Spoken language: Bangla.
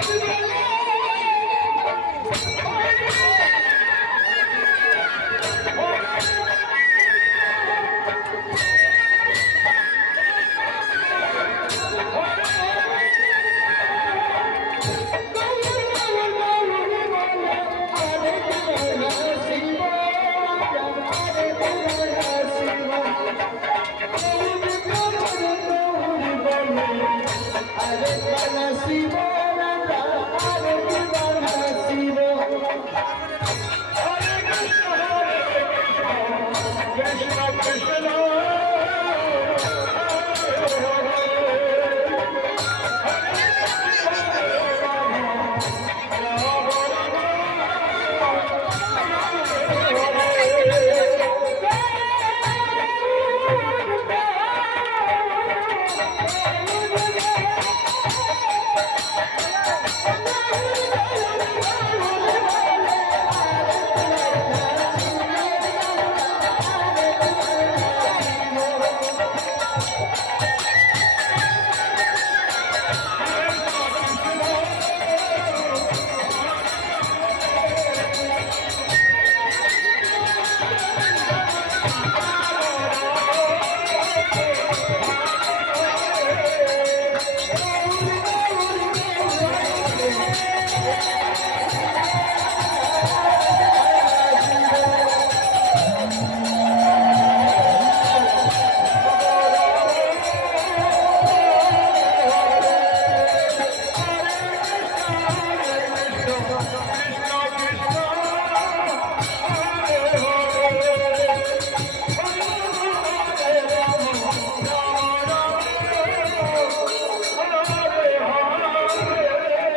I'm gonna see you. Thank you.